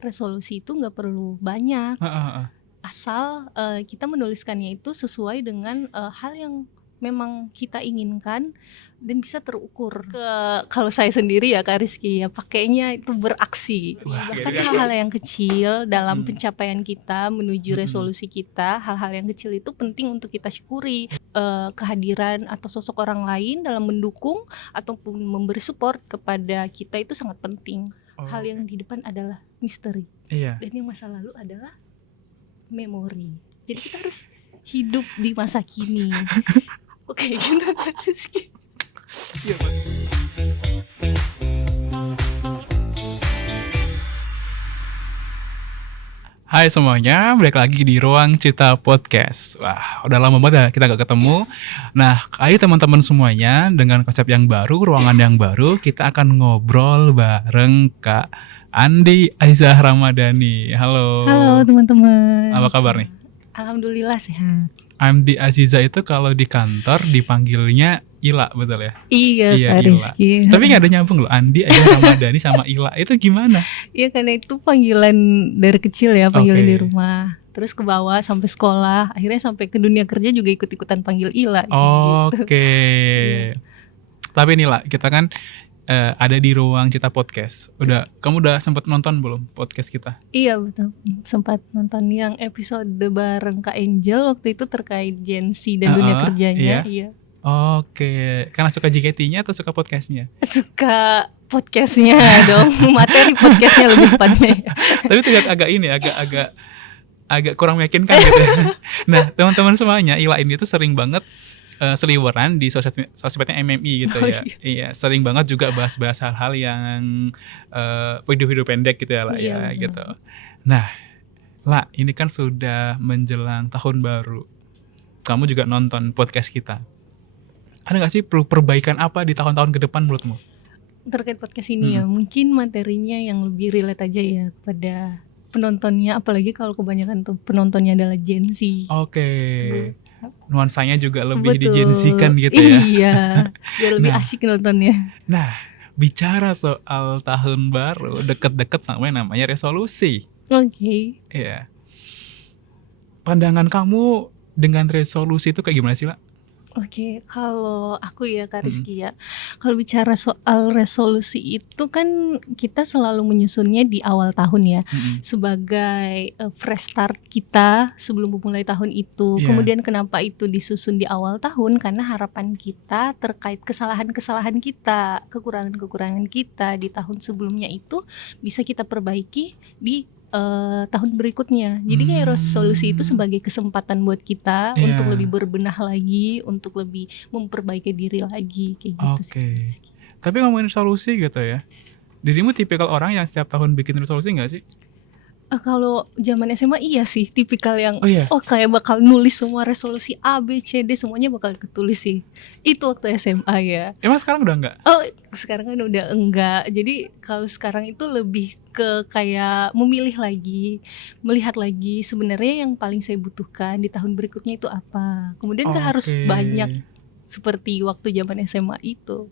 resolusi itu nggak perlu banyak, Heeh, heeh. asal kita menuliskannya itu sesuai dengan hal yang memang kita inginkan dan bisa terukur. Kalau saya sendiri ya Kak Rizky ya pakainya itu beraksi. Wah, Bahkan gitu ya. hal-hal yang kecil dalam Mm. pencapaian kita menuju resolusi kita, hal-hal yang kecil itu penting untuk kita syukuri. Kehadiran atau sosok orang lain dalam mendukung ataupun memberi support kepada kita itu sangat penting. Hal yang di depan adalah misteri. Iya. Dan yang masa lalu adalah memori. Jadi kita harus hidup di masa kini. Oke, gitu Rizky. Iya, Pak. Hai semuanya, balik lagi di Ruang Cita Podcast. Wah, udah lama banget ya kita gak ketemu. Nah, ayo teman-teman semuanya, dengan konsep yang baru, ruangan yang baru, kita akan ngobrol bareng Kak Andi Aizah Ramadhani. Halo. Halo teman-teman. Apa kabar nih? Alhamdulillah sehat. Andi Aziza itu kalau di kantor dipanggilnya Ila, betul ya? Iya, Kak Ila. Rizky. Tapi gak ada nyambung loh, Andi Aizah Ramadhani sama Ila. Itu gimana? Iya, karena itu panggilan dari kecil ya, panggilan Oke. di rumah. Terus ke bawah sampai sekolah, akhirnya sampai ke dunia kerja juga ikut-ikutan panggil Ila. Oke. Gitu. Iya. Tapi nih lah, kita kan ada di Ruang Cita Podcast. Kamu udah sempat nonton belum podcast kita? Iya betul, sempat nonton yang episode bareng Kak Angel waktu itu terkait Gen Z dan dunia kerjanya. Iya. Oke, karena suka JKT-nya atau suka podcastnya? Suka podcastnya dong, materi podcastnya lebih tepatnya. Tapi itu agak kurang meyakinkan gitu. Nah, teman-teman semuanya, Ila ini tuh sering banget seliweran di sosmednya MMI gitu ya. Iya, sering banget juga bahas-bahas hal-hal yang video-video pendek gitu ya lah ya gitu. Nah, lah ini kan sudah menjelang tahun baru. Kamu juga nonton podcast kita. Ada nggak sih perlu perbaikan apa di tahun-tahun ke depan menurutmu? Terkait podcast ini ya, mungkin materinya yang lebih relate aja ya kepada penontonnya, apalagi kalau kebanyakan tuh penontonnya adalah Gen Z. Oke. Nuansanya juga lebih digensikan gitu ya. Iya, biar lebih asik nontonnya. Nah, bicara soal tahun baru, deket-deket sama yang namanya resolusi. Oke. Iya. Pandangan kamu dengan resolusi itu kayak gimana sih, La? Oke, kalau aku ya Kak Rizky ya, kalau bicara soal resolusi itu kan kita selalu menyusunnya di awal tahun ya, sebagai fresh start kita sebelum memulai tahun itu. Kemudian kenapa itu disusun di awal tahun? Karena harapan kita terkait kesalahan-kesalahan kita, kekurangan-kekurangan kita di tahun sebelumnya itu bisa kita perbaiki di tahun berikutnya. Jadi kayak resolusi itu sebagai kesempatan buat kita untuk lebih berbenah lagi, untuk lebih memperbaiki diri lagi kayak gitu sih. Tapi ngomongin resolusi gitu ya, dirimu tipikal orang yang setiap tahun bikin resolusi nggak sih? Kalau zaman SMA iya sih, tipikal yang kayak bakal nulis semua resolusi A, B, C, D semuanya bakal ketulis sih. Itu waktu SMA ya. Emang sekarang udah enggak? Oh, sekarang kan udah enggak. Jadi kalau sekarang itu lebih ke kayak memilih lagi, melihat lagi sebenarnya yang paling saya butuhkan di tahun berikutnya itu apa. Kemudian gak harus banyak seperti waktu zaman SMA itu.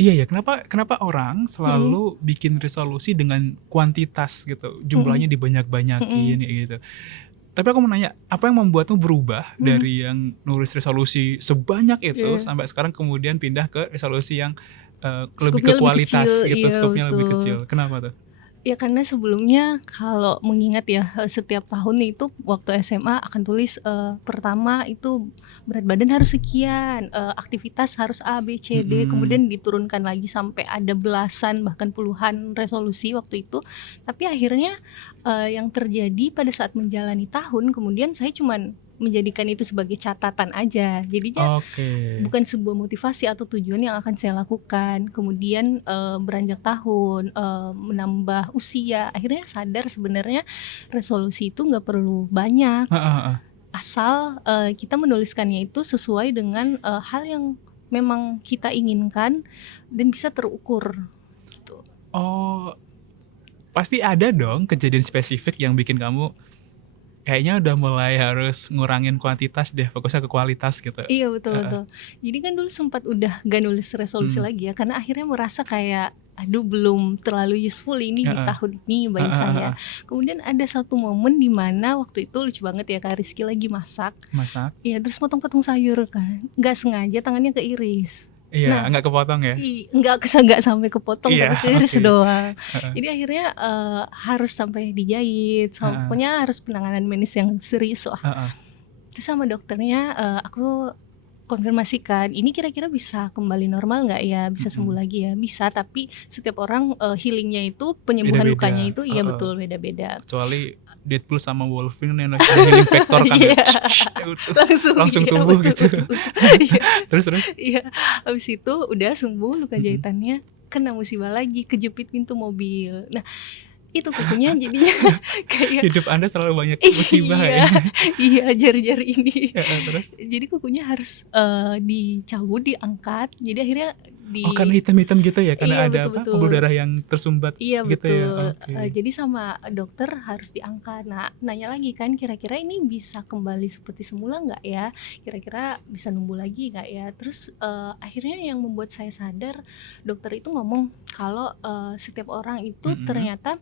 Iya ya, kenapa orang selalu bikin resolusi dengan kuantitas gitu, jumlahnya dibanyak-banyakin gitu. Tapi aku mau nanya, apa yang membuatmu berubah dari yang nulis resolusi sebanyak itu sampai sekarang kemudian pindah ke resolusi yang lebih ke kualitas gitu, skopnya lebih kecil. Kenapa tuh? Ya karena sebelumnya kalau mengingat ya setiap tahun itu waktu SMA akan tulis pertama itu berat badan harus sekian, aktivitas harus A, B, C, D, kemudian diturunkan lagi sampai ada belasan bahkan puluhan resolusi waktu itu. Tapi akhirnya yang terjadi pada saat menjalani tahun kemudian saya cuman menjadikan itu sebagai catatan aja, jadinya bukan sebuah motivasi atau tujuan yang akan saya lakukan. Kemudian beranjak tahun, menambah usia, akhirnya sadar sebenarnya resolusi itu nggak perlu banyak, asal kita menuliskannya itu sesuai dengan hal yang memang kita inginkan dan bisa terukur. Gitu. Pasti ada dong kejadian spesifik yang bikin kamu kayaknya udah mulai harus ngurangin kuantitas deh, fokusnya ke kualitas gitu. Iya betul Heeh. betul. Jadi kan dulu sempat udah gak nulis resolusi Hmm. lagi ya, karena akhirnya merasa kayak aduh belum terlalu useful ini di Heeh. tahun ini bagi Heeh, saya. heeh. Kemudian ada satu momen di mana waktu itu lucu banget ya, Kak Rizky lagi masak. Masak. Iya, terus potong-potong sayur kan. Nggak sengaja tangannya keiris. Iya, Nah, nggak kepotong ya? nggak sampai kepotong Iya, tapi keiris oke. doang. Heeh. Jadi akhirnya harus sampai dijahit. Heeh. Pokoknya harus penanganan medis yang serius lah. Heeh. Terus sama dokternya aku konfirmasikan, ini kira-kira bisa kembali normal nggak ya, bisa sembuh Mm-mm. lagi ya, bisa. Tapi setiap orang healingnya itu, penyembuhan lukanya Beda-beda. itu iya Heeh. betul beda-beda. Kecuali Deadpool sama Wolverine yang healing factor kan ya. Iya. Langsung Iya, tumbuh betul, gitu. betul. Iya. Terus. Iya, habis itu udah sembuh luka Mm-mm. jahitannya, kena musibah lagi, kejepit pintu mobil. Nah, itu kukunya jadinya kayak Hidup Anda terlalu banyak musibah iya, ya. iya jari-jari ini. Terus. Jadi kukunya harus dicabut, diangkat. Jadi akhirnya Oh, karena hitam-hitam gitu ya, Iya, karena ada betul-betul. pembuluh darah yang tersumbat Iya gitu betul. ya. Oke. Jadi sama dokter harus diangkat. Nah, nanya lagi kan, kira-kira ini bisa kembali seperti semula nggak ya? Kira-kira bisa numbuh lagi nggak ya? Terus akhirnya yang membuat saya sadar, dokter itu ngomong kalau setiap orang itu Mm-mm. ternyata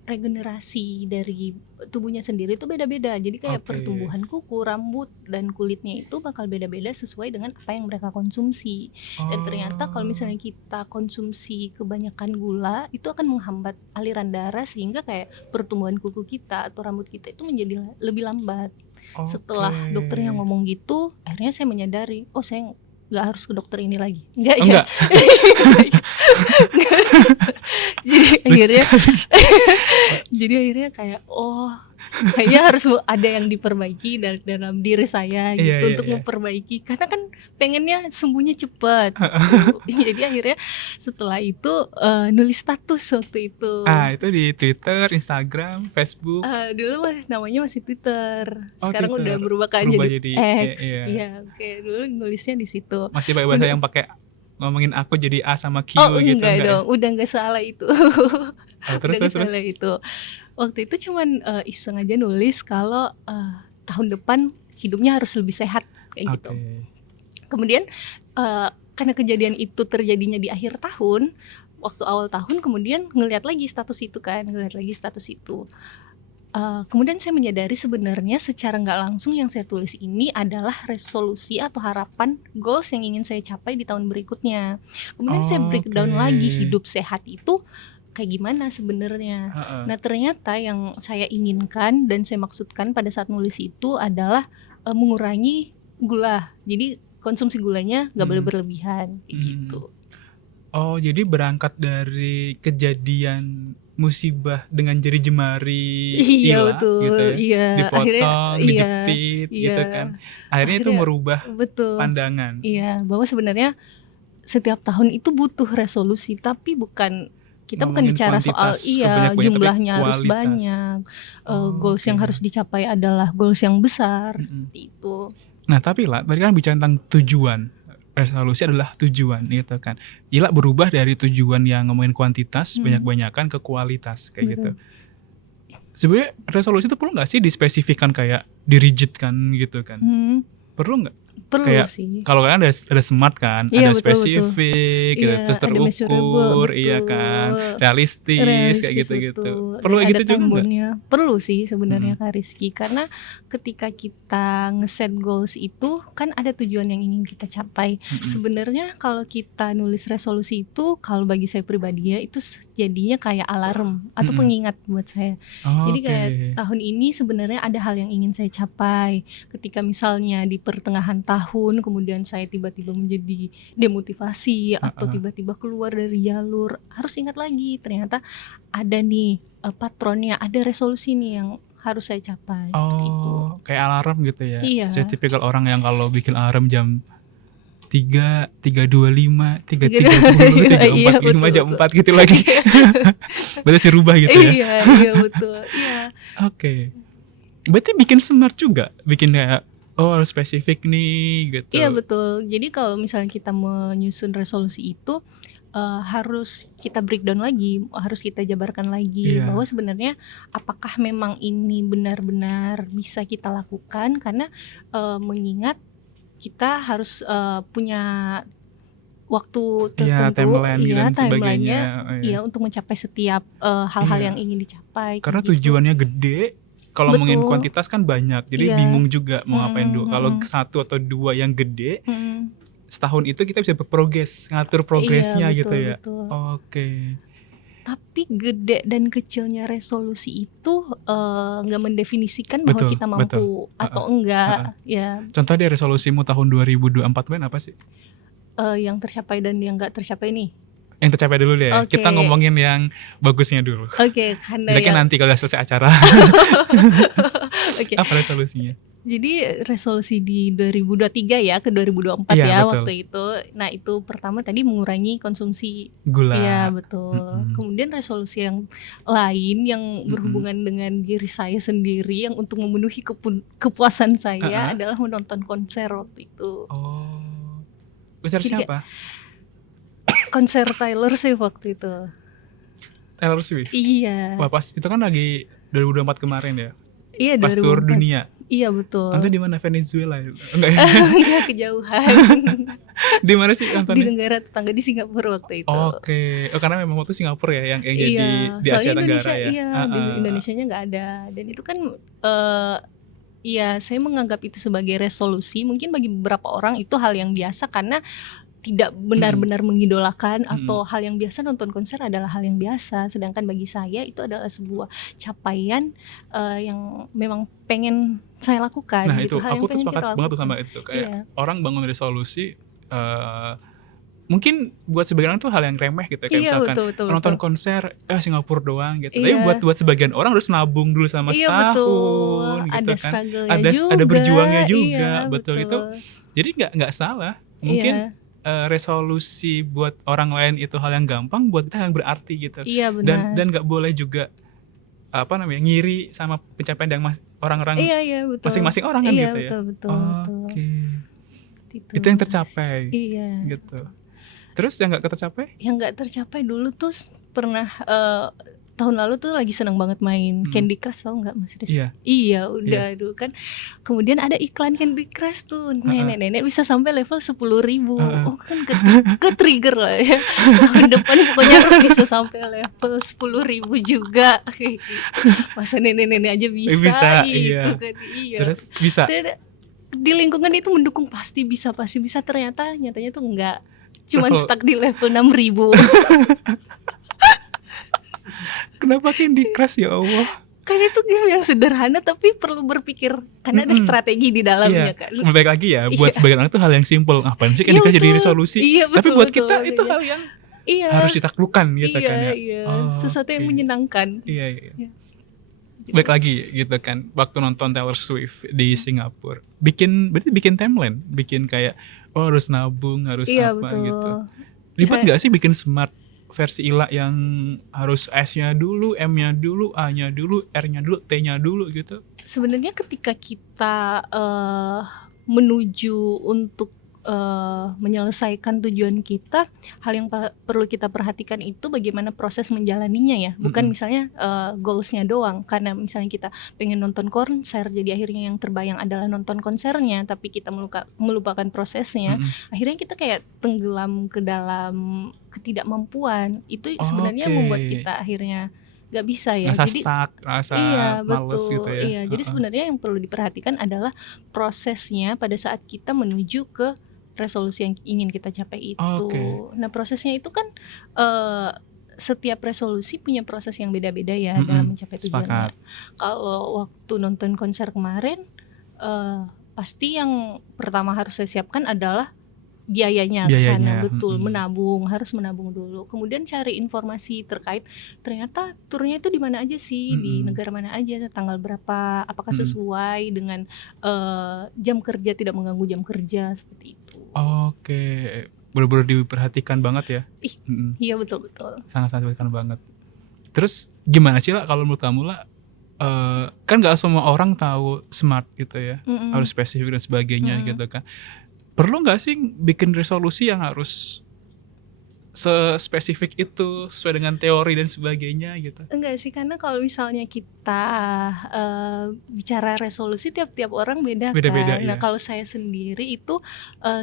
regenerasi dari tubuhnya sendiri itu beda-beda. Jadi kayak Oke. pertumbuhan kuku, rambut, dan kulitnya itu bakal beda-beda sesuai dengan apa yang mereka konsumsi. Dan ternyata kalau misalnya kita konsumsi kebanyakan gula, itu akan menghambat aliran darah sehingga kayak pertumbuhan kuku kita atau rambut kita itu menjadi lebih lambat. Setelah Oke. dokternya ngomong gitu, akhirnya saya menyadari, oh saya nggak harus ke dokter ini lagi. Enggak Oh, ya. enggak. Jadi akhirnya kayak kayaknya harus ada yang diperbaiki dalam diri saya gitu. Iya, untuk iya. memperbaiki, karena kan pengennya sembuhnya cepat gitu. Jadi akhirnya setelah itu nulis status waktu itu. Itu di Twitter, Instagram, Facebook. Dulu mah namanya masih Twitter. Oh, Sekarang Twitter. udah berubah kan Berubah jadi jadi, X. iya. Iya, oke. Dulu nulisnya di situ. Masih pakai bahasa yang pakai ngomongin aku jadi A sama Q Oh gitu enggak enggak dong, udah enggak salah itu. Terus. Udah gak salah itu. Waktu itu cuman iseng aja nulis kalau tahun depan hidupnya harus lebih sehat kayak gitu. Kemudian karena kejadian itu terjadinya di akhir tahun, waktu awal tahun kemudian ngelihat lagi status itu. Kemudian saya menyadari sebenarnya secara nggak langsung yang saya tulis ini adalah resolusi atau harapan goals yang ingin saya capai di tahun berikutnya. Kemudian saya breakdown lagi hidup sehat itu kayak gimana sebenarnya. Nah ternyata yang saya inginkan dan saya maksudkan pada saat nulis itu adalah mengurangi gula. Jadi konsumsi gulanya nggak boleh berlebihan gitu. Oh, jadi berangkat dari kejadian musibah dengan jari jemari Iya hilang betul, gitu ya. iya. Dipotong, Akhirnya, dijepit iya, gitu kan. Akhirnya itu merubah betul pandangan. Iya, bahwa sebenarnya setiap tahun itu butuh resolusi, tapi kita bukan Ngomongin bicara soal kuantitas kebanyak-banyak, tapi jumlahnya harus kualitas. banyak. Goals yang harus dicapai adalah goals yang besar seperti itu. Nah, tapi lah tadi kan bicara tentang tujuan. Resolusi adalah tujuan gitu kan. Ila berubah dari tujuan yang ngomongin kuantitas banyak-banyakan ke kualitas kayak gitu. Sebenarnya resolusi itu perlu nggak sih dispesifikkan kayak dirigidkan gitu kan? Perlu nggak? Perlu kayak, sih. Kalau kan ada smart kan, Iya, ada betul, spesifik, gitu, iya, terus ada terukur, measurable, iya kan, realistis kayak gitu-gitu. betul. Perlu Ada gitu juga nggak? tambunnya. Perlu sih sebenarnya Kak Rizky, karena ketika kita ngeset goals itu kan ada tujuan yang ingin kita capai. Sebenarnya kalau kita nulis resolusi itu, kalau bagi saya pribadi ya, itu jadinya kayak alarm atau pengingat buat saya. Jadi kayak tahun ini sebenarnya ada hal yang ingin saya capai. Ketika misalnya di pertengahan tahun kemudian saya tiba-tiba menjadi demotivasi atau tiba-tiba keluar dari jalur, harus ingat lagi ternyata ada nih patronnya, ada resolusi nih yang harus saya capai. Seperti itu. Kayak alarm gitu ya. Iya. Saya tipikal orang yang kalau bikin alarm jam 3, 3.25, 3.30, 3.45, jam 4 gitu lagi. Berarti saya rubah gitu ya. Iya betul. Iya. Oke. Berarti bikin smart juga, bikin kayak harus spesifik nih gitu. Iya betul. Jadi kalau misalnya kita menyusun resolusi itu, harus kita breakdown lagi, harus kita jabarkan lagi Iya. bahwa sebenarnya apakah memang ini benar-benar bisa kita lakukan, karena mengingat kita harus punya waktu Iya, tertentu, timeline gitu dan sebagainya. timeline-nya, Oh, iya. iya, untuk mencapai setiap hal-hal Iya. yang ingin dicapai Karena kayak gitu. tujuannya gede, kalau ngomongin Betul. kuantitas kan banyak, jadi Iya. bingung juga mau ngapain dulu. Kalau Mm-mm. 1 atau 2 yang gede, Mm-mm. setahun itu kita bisa berprogres, ngatur progresnya Iya, gitu ya. betul. Oke. Tapi gede dan kecilnya resolusi itu nggak mendefinisikan bahwa Betul, kita mampu atau enggak. Ya, Contoh deh resolusimu tahun 2024 Ben apa sih? yang tercapai dan yang nggak tercapai nih. Yang tercapai dulu deh. Oke. Kita ngomongin yang bagusnya dulu. Oke, karena Jeleknya yang nanti kalau udah selesai acara. oke. Apa resolusinya? Jadi resolusi di 2023 ya ke 2024 Iya, ya betul. waktu itu. Nah, itu pertama tadi mengurangi konsumsi. Gula. Iya, betul. Mm-mm. Kemudian resolusi yang lain yang berhubungan dengan diri saya sendiri, yang untuk memenuhi kepuasan saya adalah menonton konser waktu itu. Oh. Konser Jadi siapa? Konser Taylor Swift waktu itu. Taylor Swift. Iya. Wah, pas itu kan lagi 2024 kemarin ya. Iya, Pas tur 2004. dunia. Iya, betul. Nonton di mana? Venezuela ya? Enggak ya? Enggak, kejauhan. Di mana sih Di nontonnya? negara tetangga di Singapura waktu itu. Oke. Oh, karena memang waktu Singapura ya yang jadi Iya, di Asia soalnya Tenggara Indonesia, ya. iya, di Indonesianya nggak ada. Dan itu kan ya saya menganggap itu sebagai resolusi. Mungkin bagi beberapa orang itu hal yang biasa karena tidak benar-benar mengidolakan, atau hal yang biasa nonton konser adalah hal yang biasa. Sedangkan bagi saya itu adalah sebuah capaian yang memang pengen saya lakukan. Nah gitu. itu Hal yang aku tuh pengen sepakat kita banget tuh sama lakukan. itu. Kayak Iya. orang bangun resolusi mungkin buat sebagian orang tuh hal yang remeh gitu. Kayak Iya, misalkan betul. nonton konser Singapura doang gitu. Iya. Tapi buat sebagian orang harus nabung dulu sama Iya, setahun betul. gitu Ada kan. struggle-nya Ada juga. berjuangnya juga. Iya, betul itu. Jadi nggak salah. Mungkin resolusi buat orang lain itu hal yang gampang, buat kita yang berarti gitu. Iya, benar. Dan nggak boleh juga ngiri sama pencapaian yang orang-orang Iya, betul. masing-masing orang kan iya, gitu ya. betul. Oke. Itu yang tercapai. Iya. Gitu. Terus yang nggak tercapai? Yang nggak tercapai dulu tuh pernah tahun lalu tuh lagi senang banget main Candy Crush, tau nggak Mas Riz? Iya. Udah dulu kan. Kemudian ada iklan Candy Crush tuh, nenek-nenek bisa sampai level 10.000. Oh kan ke trigger lah ya. Tahun depan pokoknya harus bisa sampai level 10.000 juga. Masa nenek-nenek aja bisa gitu iya. kan. Iya. Terus bisa. Di lingkungan itu mendukung pasti bisa. Ternyata nyatanya tuh enggak. Cuman stuck di level 6.000. Kenapa Candy Crush ya Allah? Kan itu game yang sederhana tapi perlu berpikir karena ada strategi di dalamnya kan. Baik lagi ya, buat sebagian orang itu hal yang simpel. Ngapain sih Candy Crush jadi resolusi? Tapi buat kita itu hal yang harus ditaklukkan gitu kan ya. Iya. Sesuatu yang menyenangkan. Iya. Baik lagi gitu kan, waktu nonton Taylor Swift di Singapura, berarti bikin timeline, bikin kayak harus nabung, harus apa betul. gitu. Ribet gak sih bikin smart versi ILA yang harus S-nya dulu, M-nya dulu, A-nya dulu, R-nya dulu, T-nya dulu gitu? Sebenarnya ketika kita menuju untuk menyelesaikan tujuan kita, hal yang perlu kita perhatikan itu bagaimana proses menjalaninya ya, bukan misalnya goalsnya doang. Karena misalnya kita pengen nonton konser, jadi akhirnya yang terbayang adalah nonton konsernya, tapi kita melupakan prosesnya. Akhirnya kita kayak tenggelam ke dalam ketidakmampuan. Itu sebenarnya membuat kita akhirnya nggak bisa ya. Rasa jadi stuck, rasa males gitu ya. Iya, jadi sebenarnya yang perlu diperhatikan adalah prosesnya pada saat kita menuju ke resolusi yang ingin kita capai itu. Nah, prosesnya itu kan setiap resolusi punya proses yang beda-beda ya dalam mencapai tujuannya. Kalau waktu nonton konser kemarin, pasti yang pertama harus saya siapkan adalah biayanya ke sana, betul, harus menabung dulu. Kemudian cari informasi terkait ternyata turnya itu di mana aja sih, di negara mana aja, tanggal berapa, apakah sesuai dengan jam kerja, tidak mengganggu jam kerja, seperti itu. Oke, benar-benar diperhatikan banget ya. Iya, betul. Sangat diperhatikan banget. Terus gimana sih lah kalau menurut kamu lah? Kan nggak semua orang tahu SMART gitu ya, harus spesifik dan sebagainya gitu kan. Perlu nggak sih bikin resolusi yang harus sespesifik itu sesuai dengan teori dan sebagainya gitu? Enggak sih, karena kalau misalnya kita bicara resolusi tiap-tiap orang beda Beda-beda, kan. Nah, iya. kalau saya sendiri itu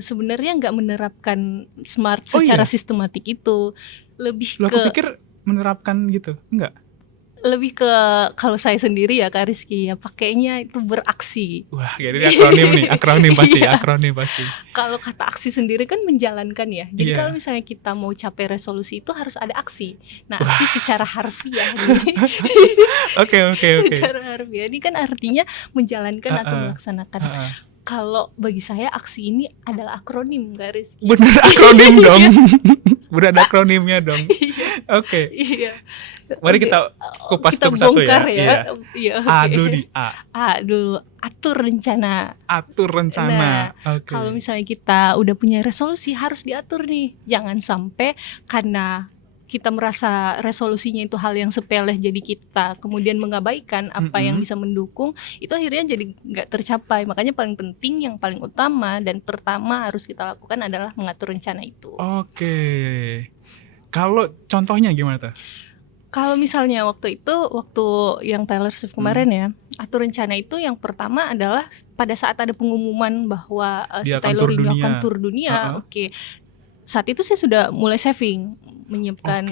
sebenarnya nggak menerapkan SMART Oh secara iya? sistematik itu. Lebih Loh, aku ke pikir menerapkan gitu, enggak? kalau saya sendiri ya Kak Rizky ya pakainya itu beraksi. Wah, jadi akronim nih, akronim pasti, Iya. akronim pasti. Kalau kata aksi sendiri kan menjalankan ya. Jadi Iya. kalau misalnya kita mau capai resolusi itu harus ada aksi. Nah, aksi secara harfiah nih. Oke. Secara harfiah ini kan artinya menjalankan atau Heeh. melaksanakan. Heeh. Kalau bagi saya aksi ini adalah akronim Kak Rizky. Bener akronim dong. Bener ada akronimnya dong. Oke. Iya. Mari Oke, kita kupas kita satu persatu bongkar ya. ya. Iya, A oke. dulu di A. A dulu, atur rencana. Atur rencana. Oke. Kalau misalnya kita udah punya resolusi harus diatur nih. Jangan sampai karena kita merasa resolusinya itu hal yang sepele jadi kita kemudian mengabaikan apa yang bisa mendukung, itu akhirnya jadi nggak tercapai. Makanya paling penting, yang paling utama dan pertama harus kita lakukan adalah mengatur rencana itu. Oke. Kalau contohnya gimana tuh? Kalau misalnya waktu yang Taylor Swift kemarin ya, atur rencana itu yang pertama adalah pada saat ada pengumuman bahwa si Dia akan Taylor tur ini dunia. akan tur dunia. Oke. Saat itu saya sudah mulai saving, menyiapkan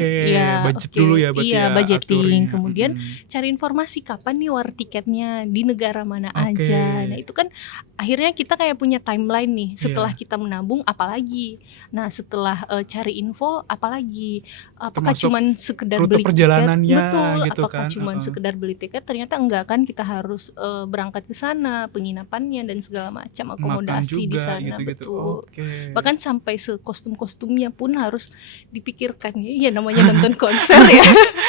budget dulu ya berarti ya, budgeting. aturnya. Kemudian cari informasi kapan nih war tiketnya, di negara mana aja. Nah, itu kan akhirnya kita kayak punya timeline nih. Setelah kita menabung apalagi. Nah, setelah cari info apalagi. Apakah Termasuk cuman sekedar rute beli tiket? perjalanannya Betul. gitu Apakah kan? cuman sekedar beli tiket? Ternyata enggak kan, kita harus berangkat ke sana, penginapannya dan segala macam, akomodasi di sana. gitu-gitu. Betul. Oke. Bahkan sampai kostum-kostumnya pun harus dipikirkan ya, namanya nonton konser ya.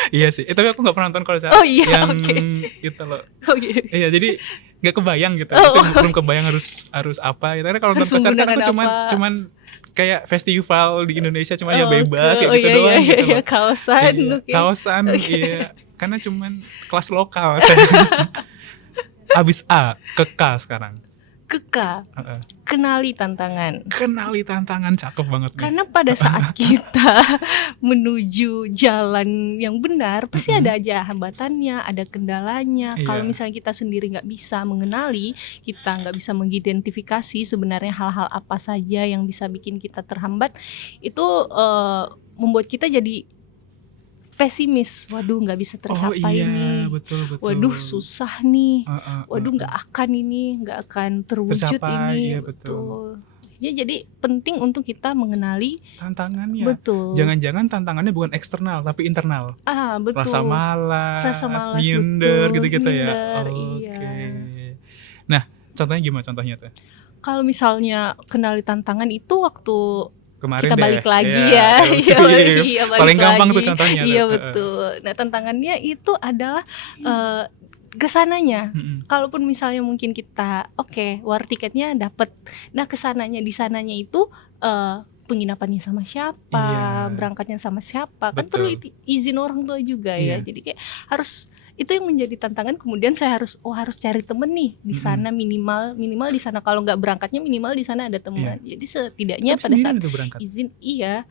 Iya sih. Tapi aku nggak pernah nonton konser Oh iya, yang oke. itu loh. Oh iya. Iya, jadi nggak kebayang gitu. Oh. Maksudnya belum kebayang harus apa gitu. Karena kalau nonton Harus konser kan aku menggunakan apa. cuman kayak festival di Indonesia cuma ya bebas ya Oh gitu iya, doang gitu iya, loh. kaosan. Iya, Oke. kaosan iya. Karena cuman kelas lokal. Abis A ke K sekarang. Keka, kenali tantangan. Kenali tantangan, cakep banget nih. Karena pada saat kita menuju jalan yang benar, pasti ada aja hambatannya, ada kendalanya. Iya. Kalau misalnya kita sendiri nggak bisa mengenali, kita nggak bisa mengidentifikasi sebenarnya hal-hal apa saja yang bisa bikin kita terhambat, itu membuat kita jadi pesimis. Waduh, nggak bisa tercapai nih. Betul. Waduh, susah nih. Waduh, Waduh, nggak akan terwujud tercapai, ini. iya, betul. Ya, jadi penting untuk kita mengenali tantangannya. betul. Jangan-jangan tantangannya bukan eksternal tapi internal. Betul. Rasa malas, betul, minder gitu-gitu ya. minder, Oke. iya. Nah, contohnya gimana contohnya tuh? Kalau misalnya kenali tantangan itu waktu Kemarin kita deh. balik lagi Iya, ya. terus. Iya, balik Paling gampang lagi. tuh contohnya. Iya, tuh. betul. Nah, tantangannya itu adalah kesananya. Kalaupun misalnya mungkin kita war tiketnya dapat. Nah, kesananya di sananya itu penginapannya sama siapa, Iya. berangkatnya sama siapa. Kan Betul. perlu izin orang tua juga ya. Iya. Jadi kayak harus, itu yang menjadi tantangan. Kemudian saya harus cari temen nih di sana, minimal di sana. Kalau nggak berangkatnya minimal di sana ada teman. Jadi setidaknya Tapi pada saat sendirian tuh berangkat. izin, iya.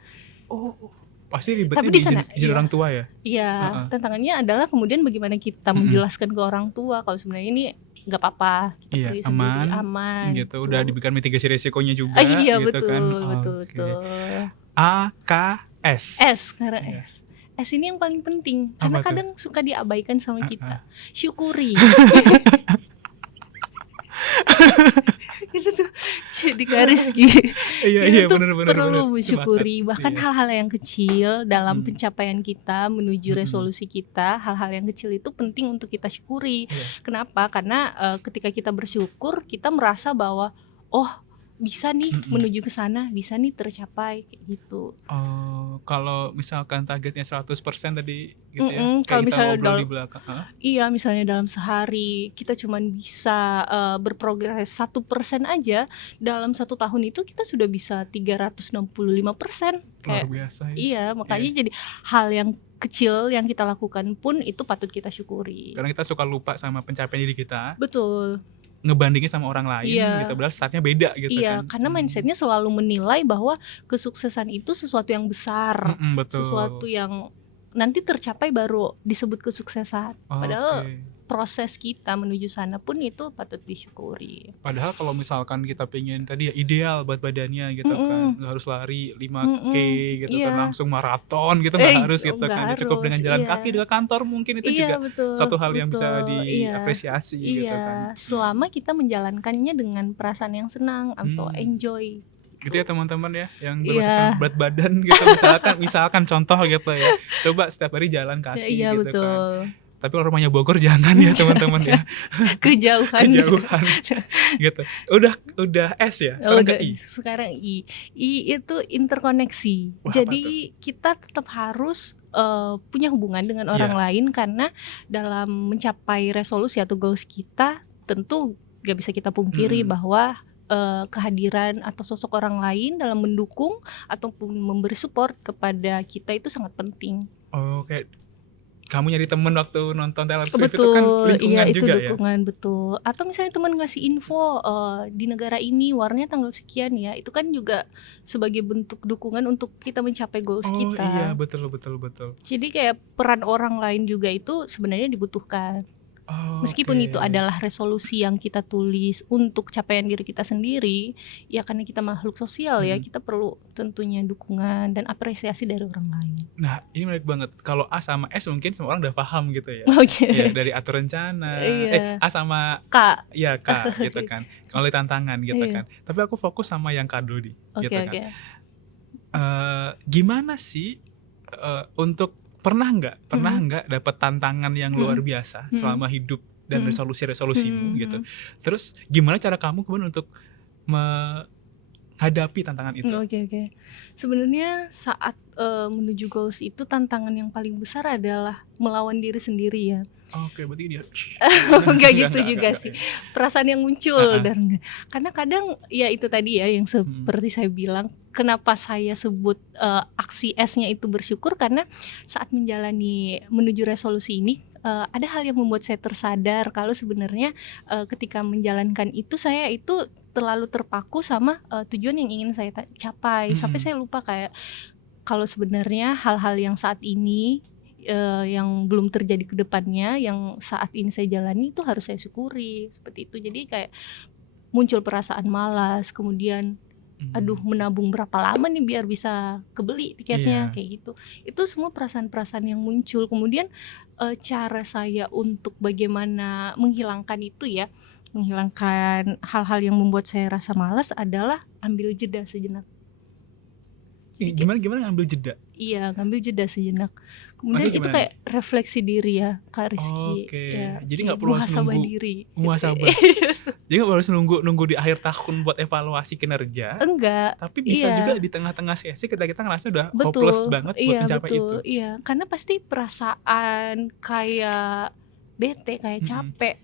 Pasti ribetnya Tapi di sana, izin iya. orang tua ya. Iya, tantangannya adalah kemudian bagaimana kita menjelaskan ke orang tua kalau sebenarnya ini nggak apa-apa, kita Iya, pergi sendiri, aman, aman. gitu. Udah diberikan mitigasi resikonya juga. Iya, gitu betul, kan. betul. A K S. Karena Iya. S ini yang paling penting karena Apa tuh? kadang suka diabaikan sama kita. Syukuri. Itu tuh jadi garis gitu. Iya, Itu benar. perlu mensyukuri. Bahkan Iya. hal-hal yang kecil dalam pencapaian kita menuju resolusi kita, hal-hal yang kecil itu penting untuk kita syukuri. Iya. Kenapa? Karena ketika kita bersyukur, kita merasa bahwa bisa nih menuju ke sana, bisa nih tercapai kayak gitu. Oh, kalau misalkan targetnya 100% tadi gitu ya. Kayak Kalau kita misalnya ngobrol di belakang. Iya, misalnya dalam sehari kita cuman bisa berprogres 1% aja, dalam 1 tahun itu kita sudah bisa 365%. Luar biasa ya. Iya, makanya jadi hal yang kecil yang kita lakukan pun itu patut kita syukuri. Karena kita suka lupa sama pencapaian diri kita. Betul. ngebandingin sama orang lain Iya. gitu, padahal startnya beda gitu Iya, kan. karena mindsetnya selalu menilai bahwa kesuksesan itu sesuatu yang besar, Betul. sesuatu yang nanti tercapai baru disebut kesuksesan. Padahal Oke. proses kita menuju sana pun itu patut disyukuri. Padahal kalau misalkan kita pengen tadi ya ideal buat badannya gitu kan, nggak harus lari 5K gitu kan, Iya. langsung maraton gitu, nggak harus gitu Nggak kan. Ya cukup dengan harus, jalan iya. kaki ke kantor mungkin itu Iya, juga betul, suatu hal yang bisa betul, iya. diapresiasi gitu Iya, kan. selama kita menjalankannya dengan perasaan yang senang atau enjoy. Gitu ya teman-teman ya, yang Iya. bermasalah berat badan gitu, misalkan contoh gitu ya, coba setiap hari jalan kaki Iya, gitu kan. betul. Tapi kalau rumahnya Bogor jangan ya teman-teman ya, Kejauhan. kejauhan gitu. Udah S ya, sekarang ke I. Sekarang I. I itu interkoneksi. Wah, apa Jadi kita tetap harus punya hubungan dengan orang Iya. lain, karena dalam mencapai resolusi atau goals kita tentu gak bisa kita pungkiri bahwa kehadiran atau sosok orang lain dalam mendukung ataupun memberi support kepada kita itu sangat penting. Oh, kayak kamu nyari temen waktu nonton Taylor Swift itu kan lingkungan iya, itu juga dukungan, betul. Atau misalnya teman ngasih info di negara ini warnanya tanggal sekian ya, itu kan juga sebagai bentuk dukungan untuk kita mencapai goals kita. Oh iya, betul. Jadi kayak peran orang lain juga itu sebenarnya dibutuhkan. Oh, Meskipun oke. itu adalah resolusi yang kita tulis untuk capaian diri kita sendiri, ya karena kita makhluk sosial ya, kita perlu tentunya dukungan dan apresiasi dari orang lain. Nah, ini menarik banget. Kalau A sama S mungkin semua orang udah paham gitu ya. Oke. Ya, dari atur rencana. Iya. A sama Kak. ya K gitu kan. Kalau tantangan gitu Iya. kan. Tapi aku fokus sama yang K dulu nih, Oke, gitu kan. oke. Gimana sih untuk pernah nggak dapat tantangan yang luar biasa selama hidup dan resolusimu gitu. Terus gimana cara kamu kemudian untuk menghadapi tantangan itu? Oke. Sebenarnya saat menuju goals itu tantangan yang paling besar adalah melawan diri sendiri ya. Oke, berarti dia Enggak gitu juga enggak, sih. ya. Perasaan yang muncul dan karena kadang ya itu tadi ya yang seperti saya bilang, kenapa saya sebut aksi S-nya itu bersyukur, karena saat menjalani menuju resolusi ini ada hal yang membuat saya tersadar kalau sebenarnya ketika menjalankan itu saya itu terlalu terpaku sama tujuan yang ingin saya capai, sampai saya lupa kayak kalau sebenarnya hal-hal yang saat ini yang belum terjadi ke depannya, yang saat ini saya jalani itu harus saya syukuri, seperti itu. Jadi kayak muncul perasaan malas, kemudian aduh menabung berapa lama nih biar bisa kebeli tiketnya, kayak gitu. Itu semua perasaan-perasaan yang muncul. Kemudian cara saya untuk bagaimana menghilangkan itu ya, menghilangkan hal-hal yang membuat saya rasa malas adalah ambil jeda sejenak. Gimana ngambil jeda? Iya, ngambil jeda sejenak. Kemudian itu kayak refleksi diri ya, Kak Rizky. Oke. Ya, Jadi nggak perlu muhasabah nunggu diri. muhasabah. Jadi nggak harus nunggu di akhir tahun buat evaluasi kinerja. Enggak. Tapi bisa juga di tengah-tengah sesi kita ngerasa udah Betul, hopeless banget buat mencapai itu. Iya, karena pasti perasaan kayak bete, kayak capek,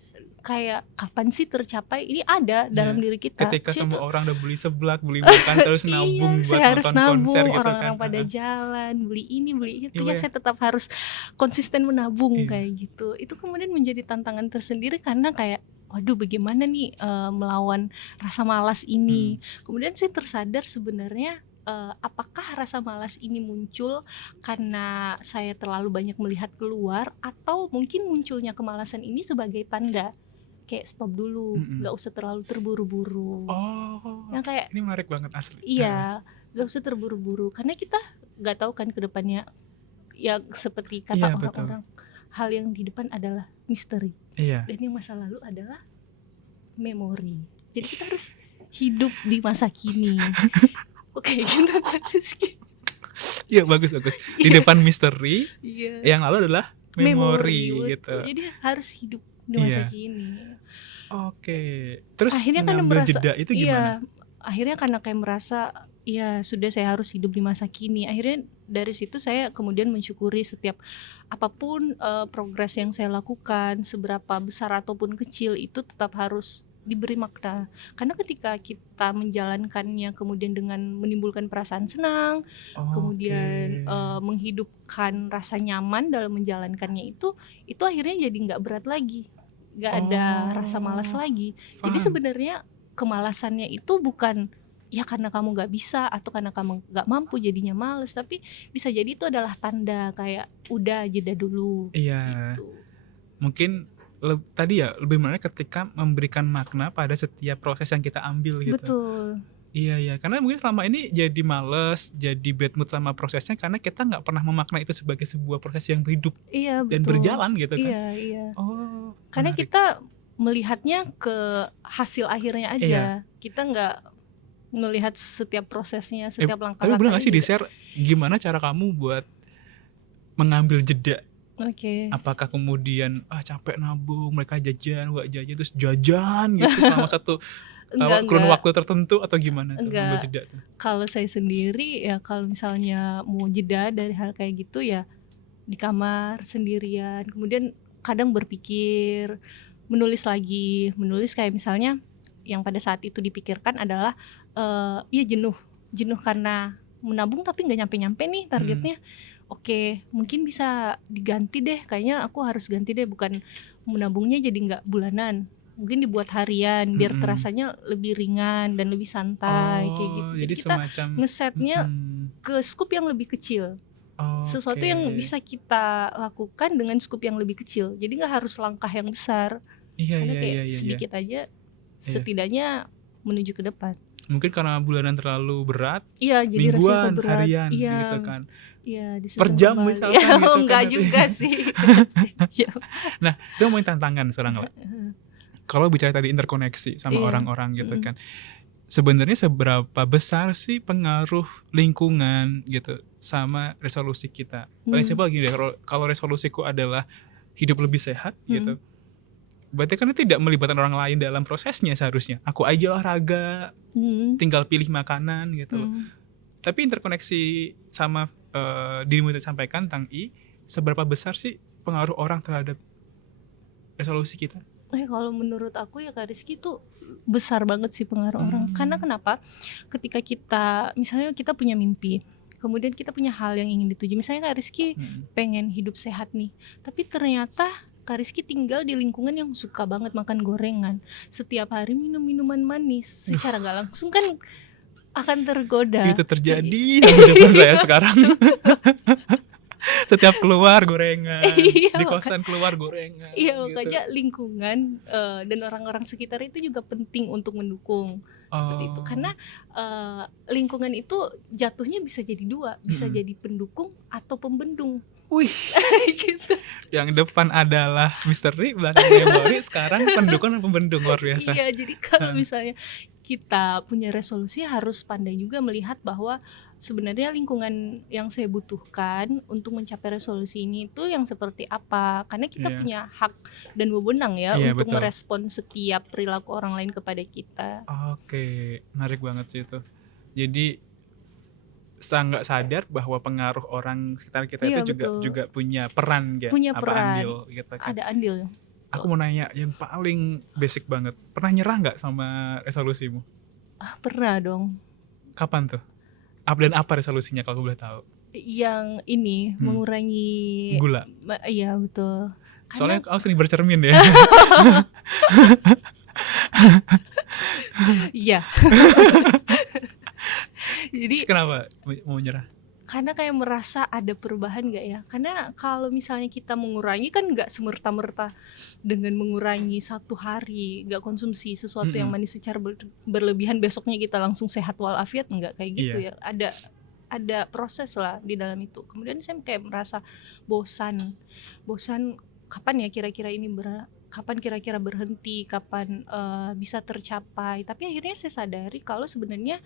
kayak kapan sih tercapai ini ada dalam diri kita. Ketika semua orang udah beli seblak, beli makan terus nabung buat saya harus nonton nabung, konser gitu orang-orang kan. pada jalan beli ini beli itu, Iya. saya tetap harus konsisten menabung kayak gitu. Itu kemudian menjadi tantangan tersendiri karena kayak waduh bagaimana nih melawan rasa malas ini. Kemudian saya tersadar sebenarnya apakah rasa malas ini muncul karena saya terlalu banyak melihat keluar, atau mungkin munculnya kemalasan ini sebagai tanda kayak stop dulu, nggak usah terlalu terburu-buru. Oh, Yang kayak ini menarik banget asli. iya, nggak usah terburu-buru karena kita nggak tahu kan ke depannya. Ya seperti kata orang-orang, hal yang di depan adalah misteri, dan yang masa lalu adalah memori. Jadi kita harus hidup di masa kini. Oke, gitu Rizky. Iya, bagus. Di depan misteri, Iya. yang lalu adalah memori gitu. Jadi harus hidup di masa kini. Oke. Terus Akhirnya kan ngambil merasa, jeda itu gimana? Akhirnya karena kayak merasa ya sudah, saya harus hidup di masa kini. Akhirnya dari situ saya kemudian mensyukuri setiap apapun progres yang saya lakukan, seberapa besar ataupun kecil, itu tetap harus diberi makna. Karena ketika kita menjalankannya kemudian dengan menimbulkan perasaan senang, kemudian menghidupkan rasa nyaman dalam menjalankannya, itu akhirnya jadi nggak berat lagi. nggak ada rasa malas lagi. Jadi Paham. sebenarnya kemalasannya itu bukan ya karena kamu nggak bisa atau karena kamu nggak mampu jadinya males, tapi bisa jadi itu adalah tanda kayak udah jeda dulu Iya, gitu. mungkin tadi ya lebih menarik ketika memberikan makna pada setiap proses yang kita ambil gitu. Betul. Iya, karena mungkin selama ini jadi males, jadi bad mood sama prosesnya karena kita nggak pernah memaknai itu sebagai sebuah proses yang hidup Iya dan betul. berjalan gitu kan. Iya iya. Oh, Karena menarik. kita melihatnya ke hasil akhirnya aja. Iya. Kita nggak melihat setiap prosesnya, Tapi setiap boleh langkah-langkahnya nggak sih juga. di-share gimana cara kamu buat mengambil jeda? Oke. Apakah kemudian capek nabung, mereka jajan, nggak jajan terus jajan gitu selama satu kurun Enggak. waktu tertentu atau gimana tuh ngambil Enggak. jeda tuh? Kalau saya sendiri ya kalau misalnya mau jeda dari hal kayak gitu ya di kamar sendirian. Kemudian kadang berpikir, menulis lagi, menulis kayak misalnya yang pada saat itu dipikirkan adalah ya jenuh karena menabung tapi nggak nyampe-nyampe nih targetnya. Oke, mungkin bisa diganti deh. Kayaknya aku harus ganti deh, bukan menabungnya jadi nggak bulanan. Mungkin dibuat harian biar terasanya lebih ringan dan lebih santai kayak gitu. Jadi kita semacam ngesetnya ke scoop yang lebih kecil. Sesuatu yang bisa kita lakukan dengan scoop yang lebih kecil. Jadi nggak harus langkah yang besar. Karena kayak sedikit aja setidaknya menuju ke depan. Mungkin karena bulanan terlalu berat, iya, jadi mingguan, berat. harian iya, gitu kan. Iya, per jam kembali. misalkan gitu kan. Enggak juga sih. Nah, itu ngomongin tantangan sekarang lah. Kalau bicara tadi interkoneksi sama orang-orang gitu kan. Sebenarnya seberapa besar sih pengaruh lingkungan gitu sama resolusi kita? Paling simpel gini deh, kalau resolusiku adalah hidup lebih sehat gitu. Berarti kan itu tidak melibatkan orang lain dalam prosesnya seharusnya. Aku aja olahraga, tinggal pilih makanan gitu. Tapi interkoneksi sama dirimu yang sampaikan tentang seberapa besar sih pengaruh orang terhadap resolusi kita? Kalau menurut aku ya Kak Rizky itu besar banget sih pengaruh orang. Karena kenapa? Ketika kita misalnya kita punya mimpi, kemudian kita punya hal yang ingin dituju. Misalnya Kak Rizky pengen hidup sehat nih, tapi ternyata Kak Rizky tinggal di lingkungan yang suka banget makan gorengan, setiap hari minum minuman manis, secara gak langsung kan akan tergoda. Itu terjadi di depan saya sekarang. Setiap keluar gorengan, di kosan keluar gorengan. Iya, makanya gitu. Lingkungan dan orang-orang sekitar itu juga penting untuk mendukung. Seperti itu. Karena lingkungan itu jatuhnya bisa jadi dua, bisa jadi pendukung atau pembendung. Wih, gitu. Yang depan adalah misteri, belakangnya Mori, sekarang pendukung dan pembendung, luar biasa. Iya, jadi kalau misalnya kita punya resolusi harus pandai juga melihat bahwa sebenarnya lingkungan yang saya butuhkan untuk mencapai resolusi ini itu yang seperti apa. Karena kita punya hak dan wewenang ya untuk merespon setiap perilaku orang lain kepada kita. Oke, menarik banget sih itu. Jadi nggak sadar bahwa pengaruh orang sekitar kita itu juga punya peran ya, punya peran. Andil gitu kan. Ada andil. Aku mau nanya yang paling basic banget, pernah nyerah nggak sama resolusimu? Pernah dong. Kapan tuh? Dan apa resolusinya kalau boleh tahu? Yang ini mengurangi gula. Iya betul. Soalnya aku sering bercermin ya. Iya. Jadi kenapa mau nyerah? Karena kayak merasa ada perubahan gak ya? Karena kalau misalnya kita mengurangi kan gak semerta-merta dengan mengurangi satu hari gak konsumsi sesuatu yang manis secara berlebihan besoknya kita langsung sehat walafiat, enggak kayak gitu ya. Ada proses lah di dalam itu. Kemudian saya kayak merasa bosan kapan ya kira-kira ini kapan kira-kira berhenti, kapan bisa tercapai. Tapi akhirnya saya sadari kalau sebenarnya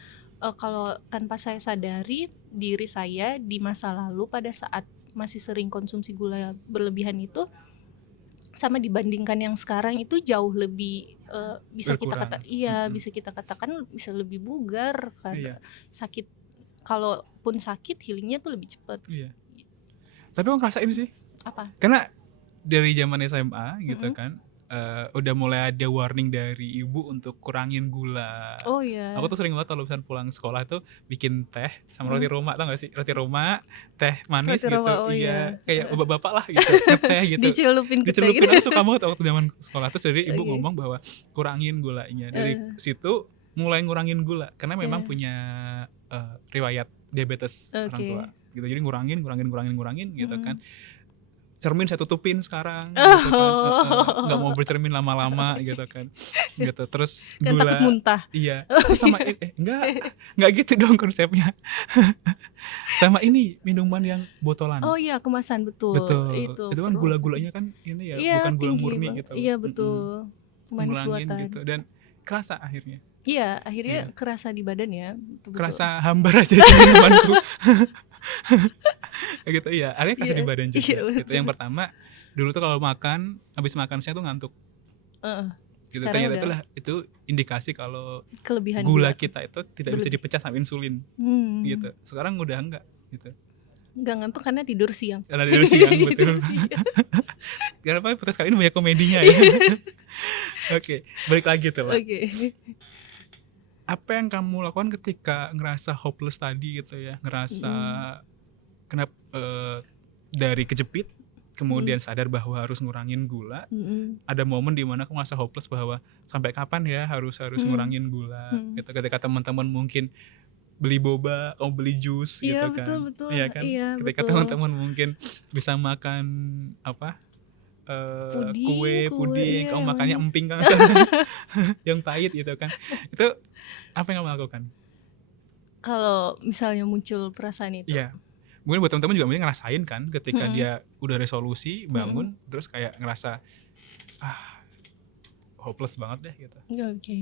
kalau tanpa saya sadari diri saya di masa lalu pada saat masih sering konsumsi gula berlebihan itu sama dibandingkan yang sekarang itu jauh lebih bisa berkurang. Bisa kita katakan bisa lebih bugar kan. Sakit, kalaupun sakit healingnya tuh lebih cepat. Tapi aku ngerasain sih. Apa? Karena dari zaman SMA gitu kan, udah mulai ada warning dari ibu untuk kurangin gula. Oh iya. Aku tuh sering banget kalau misalnya pulang sekolah tuh bikin teh sama Hmm. roti Roma, tau gak sih? Roti Roma, teh manis Roti gitu. Roma, oh Iya, iya. kayak bapak-bapak lah gitu, ngeteh gitu. Dicelupin ke teh Dicelupin, gitu. aku suka banget waktu zaman sekolah. Terus jadi ibu Oke. ngomong bahwa kurangin gulanya. Dari Eh, situ mulai ngurangin gula karena memang Iya. punya riwayat diabetes orang Oke. tua gitu. Jadi ngurangin gitu kan. Mm-mm. Cermin saya tutupin sekarang gitu kan. Nggak mau Oh. bercermin lama-lama gitu kan. Gitu. Terus Kan takut gula, muntah. iya. Sama enggak gitu dong konsepnya. Sama ini minuman yang botolan. Oh iya, kemasan betul. Betul. Itu kan perlu. gula-gulanya kan ini ya, Iya, bukan gula tinggi murni banget. gitu. Iya, betul. Manis Ngurangin buatan. gitu dan kerasa akhirnya. Iya, akhirnya Iya. kerasa di badan ya. Betul-betul. Kerasa hambar aja sih minumanku. Kayak gitu iya, akhirnya kerasa Iya, di badan juga. iya, Gitu. betul. Yang pertama, dulu tuh kalau makan, habis makan siang tuh ngantuk. Heeh. Gitu. Sekarang Ternyata udah itulah itu indikasi kalau kelebihan gula gula. kita itu tidak bisa Berlebih. dipecah sama insulin gitu. Sekarang udah enggak gitu. Nggak ngantuk karena tidur siang. Karena dari siang betul. Tidur siang. Kenapa podcast kali ini banyak komedinya ya? Oke, balik lagi tuh, Pak. Oke. Apa yang kamu lakukan ketika ngerasa hopeless tadi gitu ya? Ngerasa kenapa dari kejepit kemudian sadar bahwa harus ngurangin gula. Mm-mm. Ada momen di mana aku ngerasa hopeless bahwa sampai kapan ya harus ngurangin gula gitu. Ketika teman-teman mungkin beli boba, kamu beli jus gitu Iya, kan. betul. Iya kan? Iya, Ketika betul. teman-teman mungkin bisa makan apa? Kue, puding, iya, kamu yang makannya manis. emping kan yang pahit gitu kan. Itu apa yang kamu lakukan? Kalau misalnya muncul perasaan itu. Iya. Mungkin buat teman-teman juga mungkin ngerasain kan ketika Mm-mm. dia udah resolusi bangun terus kayak ngerasa hopeless banget deh gitu. Oke.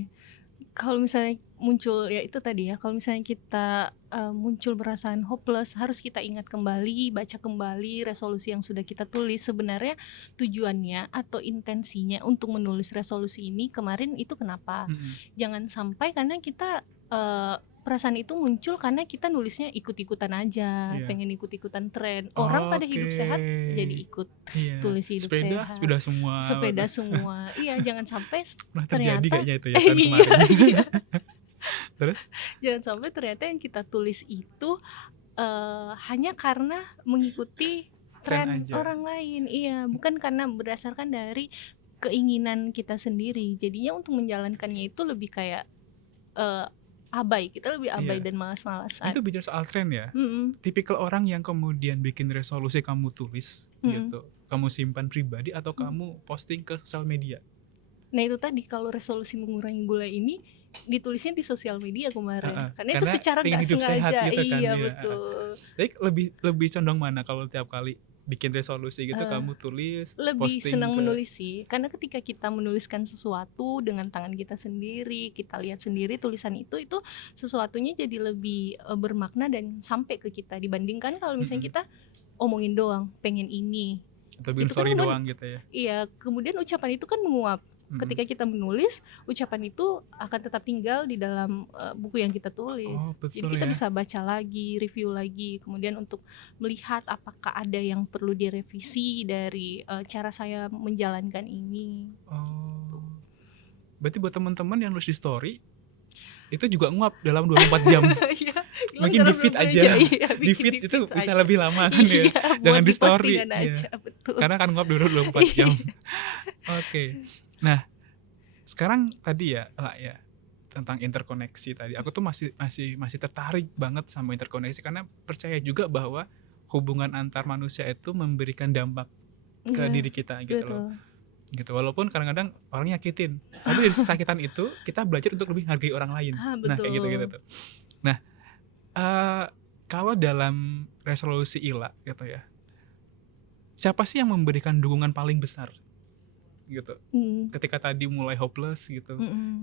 Kalau misalnya muncul ya itu tadi ya, kalau misalnya kita muncul perasaan hopeless, harus kita ingat kembali, baca kembali resolusi yang sudah kita tulis. Sebenarnya tujuannya atau intensinya untuk menulis resolusi ini kemarin itu kenapa? Jangan sampai karena kita perasaan itu muncul karena kita nulisnya ikut-ikutan aja, Iya. pengen ikut-ikutan tren. Orang pada hidup sehat jadi ikut Iya. tulis hidup sehat. Sepeda semua. Sepeda semua. Iya, jangan sampai Pernah terjadi ternyata kayaknya itu ya kan kemarin. iya. Terus Jangan sampai ternyata yang kita tulis itu hanya karena mengikuti Tren tren aja. orang lain. Iya, bukan karena berdasarkan dari keinginan kita sendiri. Jadinya untuk menjalankannya itu lebih kayak abai. Kita lebih abai Iya. dan malas-malasan. itu bicara soal tren ya. Mm-mm. Tipikal orang yang kemudian bikin resolusi kamu tulis Mm-mm. gitu. Kamu simpan pribadi atau kamu posting ke sosial media? Nah itu tadi, kalau resolusi mengurangi gula ini ditulisnya di sosial media kemarin. Karena itu Karena secara pengen nggak hidup sehat sengaja. gitu kan, Iya, iya. betul. Jadi lebih condong mana kalau tiap kali bikin resolusi gitu kamu tulis, Lebih posting senang ke menulis sih, karena ketika kita menuliskan sesuatu dengan tangan kita sendiri, kita lihat sendiri tulisan itu sesuatunya jadi lebih bermakna dan sampai ke kita, dibandingkan kalau misalnya kita omongin doang, pengen ini. atau bikin Itu kan story bukan- doang gitu ya. Iya, kemudian ucapan itu kan menguap. Ketika kita menulis, ucapan itu akan tetap tinggal di dalam buku yang kita tulis. Oh, betul Jadi kita ya. bisa baca lagi, review lagi, kemudian untuk melihat apakah ada yang perlu direvisi dari cara saya menjalankan ini. Oh. Berarti buat teman-teman yang nulis di story itu juga nguap dalam 24 jam. Iya, Mungkin di feed aja. Di feed itu bisa lebih lama kan ya. Jangan di story. Iya. Aja, betul. Karena kan nguap dulu 24 jam. Oke. Nah, sekarang tadi ya, Lah ya, tentang interkoneksi tadi. Aku tuh masih tertarik banget sama interkoneksi karena percaya juga bahwa hubungan antar manusia itu memberikan dampak ke Iya, diri kita gitu loh. betul. Gitu. Walaupun kadang-kadang orang nyakitin. Tapi dari kesakitan itu kita belajar untuk lebih menghargai orang lain. Nah, kayak Betul. gitu-gitu tuh. Nah, kalau dalam resolusi ILA gitu ya. Siapa sih yang memberikan dukungan paling besar? Gitu. Ketika tadi mulai hopeless gitu.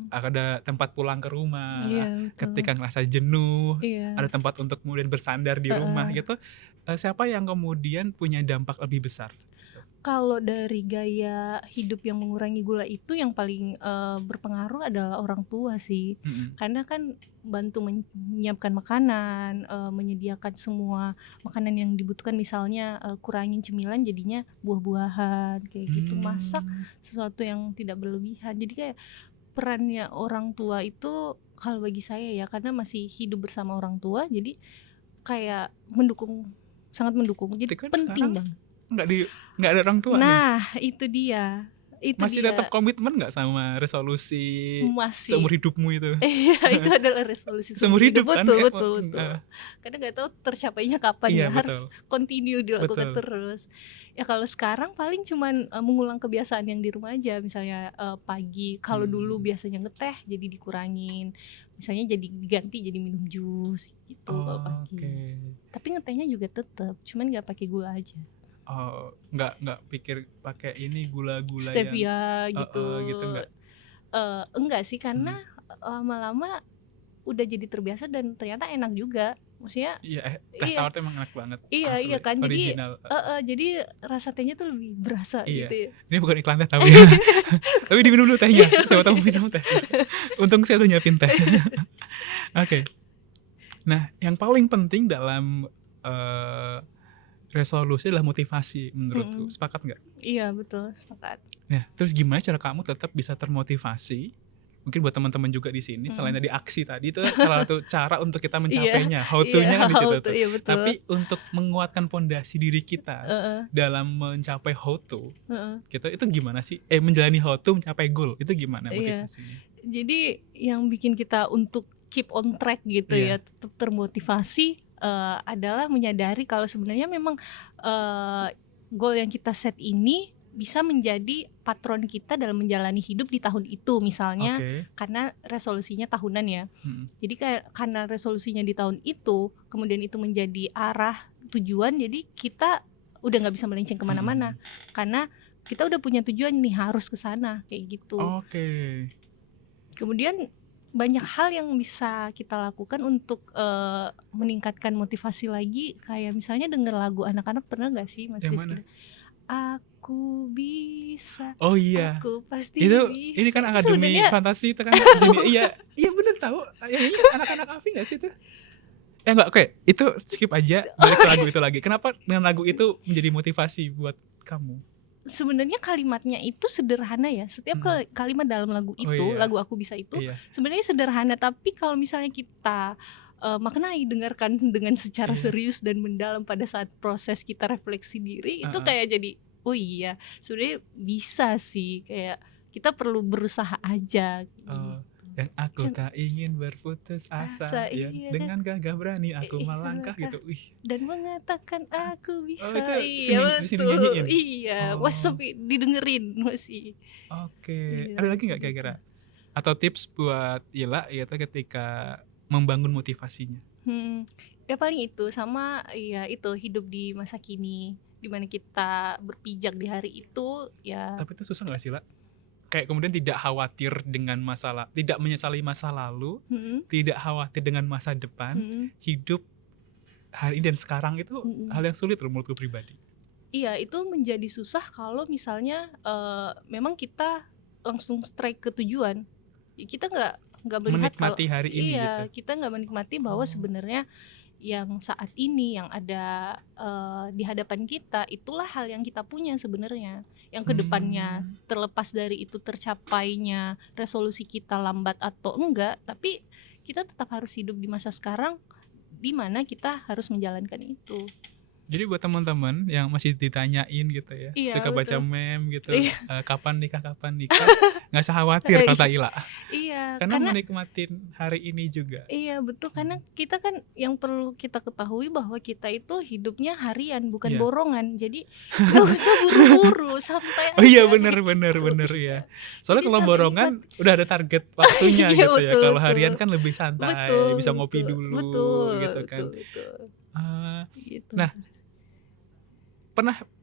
Ada tempat pulang ke rumah. Iya, betul. Ketika ngerasa jenuh, Iya. ada tempat untuk kemudian bersandar di rumah gitu. Siapa yang kemudian punya dampak lebih besar? Kalau dari gaya hidup yang mengurangi gula itu yang paling berpengaruh adalah orang tua sih. Karena kan bantu menyiapkan makanan, menyediakan semua makanan yang dibutuhkan, misalnya kurangin cemilan jadinya buah-buahan kayak gitu, masak sesuatu yang tidak berlebihan. Jadi kayak perannya orang tua itu kalau bagi saya ya, karena masih hidup bersama orang tua, jadi kayak mendukung, sangat mendukung. Jadi Tapi kan penting sekarang banget. nggak ada orang tua nih. Nah, itu dia. Masih tetap komitmen nggak sama resolusi Masih. seumur hidupmu itu? Iya, itu adalah resolusi Seumur hidup kan? betul. Karena nggak tahu tercapainya kapan Iya, ya, betul. harus continue dilakukan Betul. terus. Ya kalau sekarang paling cuman mengulang kebiasaan yang di rumah aja, misalnya pagi kalau dulu biasanya ngeteh jadi dikurangin, misalnya jadi diganti jadi minum jus gitu kalau pagi. Oke. Tapi ngetehnya juga tetap, cuman nggak pakai gula aja. Oh, nggak pikir pakai ini gula-gula yang Stevia gitu. gitu nggak? Enggak sih, karena lama-lama udah jadi terbiasa dan ternyata enak juga. Maksudnya Iya, teh iya. tawar tuh emang enak banget. Iya, Asli, iya kan. original. Jadi rasa tehnya tuh lebih berasa Iya. gitu ya. Ini bukan iklan teh tapi tapi diminum dulu tehnya. Siapa tahu minum teh. Untung saya udah nyiapin teh. Oke. Nah, yang paling penting dalam resolusi adalah motivasi menurutku. Sepakat nggak? Iya, betul, sepakat. Nah, terus gimana cara kamu tetap bisa termotivasi? Mungkin buat teman-teman juga di sini, selain tadi aksi tadi itu salah satu cara untuk kita mencapainya. How to-nya kan di situ tuh. Iya, betul. Tapi untuk menguatkan pondasi diri kita dalam mencapai how to, kita itu gimana sih? Menjalani how to mencapai goal itu gimana motivasinya? Jadi yang bikin kita untuk keep on track gitu ya, tetap termotivasi adalah menyadari kalau sebenarnya memang goal yang kita set ini bisa menjadi patron kita dalam menjalani hidup di tahun itu, misalnya karena resolusinya tahunan ya. Jadi karena resolusinya di tahun itu, kemudian itu menjadi arah tujuan, jadi kita udah nggak bisa melenceng kemana-mana karena kita udah punya tujuan nih, harus ke sana kayak gitu. Kemudian banyak hal yang bisa kita lakukan untuk meningkatkan motivasi lagi, kayak misalnya denger lagu anak-anak, pernah nggak sih Mas Rizky? Aku bisa. Oh iya. Aku pasti itu bisa. Ini kan Akademi Fantasi itu kan iya bener tahu. Ini anak-anak Afi nggak sih itu? Enggak, oke. Itu skip aja, balik ke lagu itu lagi. Kenapa dengan lagu itu menjadi motivasi buat kamu? Sebenarnya kalimatnya itu sederhana ya. Setiap kalimat dalam lagu itu, lagu Aku Bisa itu sebenarnya sederhana, tapi kalau misalnya kita maknai, dengarkan dengan secara serius dan mendalam pada saat proses kita refleksi diri, itu kayak jadi oh iya, sebenarnya bisa sih, kayak kita perlu berusaha aja. Yang aku tak ingin berputus asa, yang dengan gagah berani aku melangkah gitu. Dan mengatakan aku bisa. Betul. Iya, sampai didengerin masih. Oke. Ada lagi nggak kira-kira? Atau tips buat Ila yaitu ketika membangun motivasinya? Ya paling itu, sama ya itu, hidup di masa kini dimana kita berpijak di hari itu ya. Tapi itu susah gak sih, La? Kayak kemudian tidak khawatir dengan masalah, tidak menyesali masa lalu, tidak khawatir dengan masa depan, hidup hari ini dan sekarang itu hal yang sulit loh menurutku pribadi. Iya, itu menjadi susah kalau misalnya memang kita langsung strike ke tujuan. Kita nggak melihat menikmati kalau, hari ini gitu. Kita nggak menikmati bahwa sebenarnya yang saat ini yang ada di hadapan kita, itulah hal yang kita punya sebenarnya. Yang kedepannya terlepas dari itu tercapainya resolusi kita lambat atau enggak, tapi kita tetap harus hidup di masa sekarang di mana kita harus menjalankan itu. Jadi buat teman-teman yang masih ditanyain gitu ya, suka baca meme gitu, kapan nikah, nggak usah khawatir kata Ila. Iya, karena menikmatin hari ini juga. Iya betul, karena kita kan yang perlu kita ketahui bahwa kita itu hidupnya harian, bukan borongan. Jadi nggak usah buru-buru, santai aja. Oh iya, bener ya. Soalnya kalau borongan udah ada target waktunya gitu ya. Kalau harian kan lebih santai, bisa ngopi dulu gitu kan. Gitu. Nah,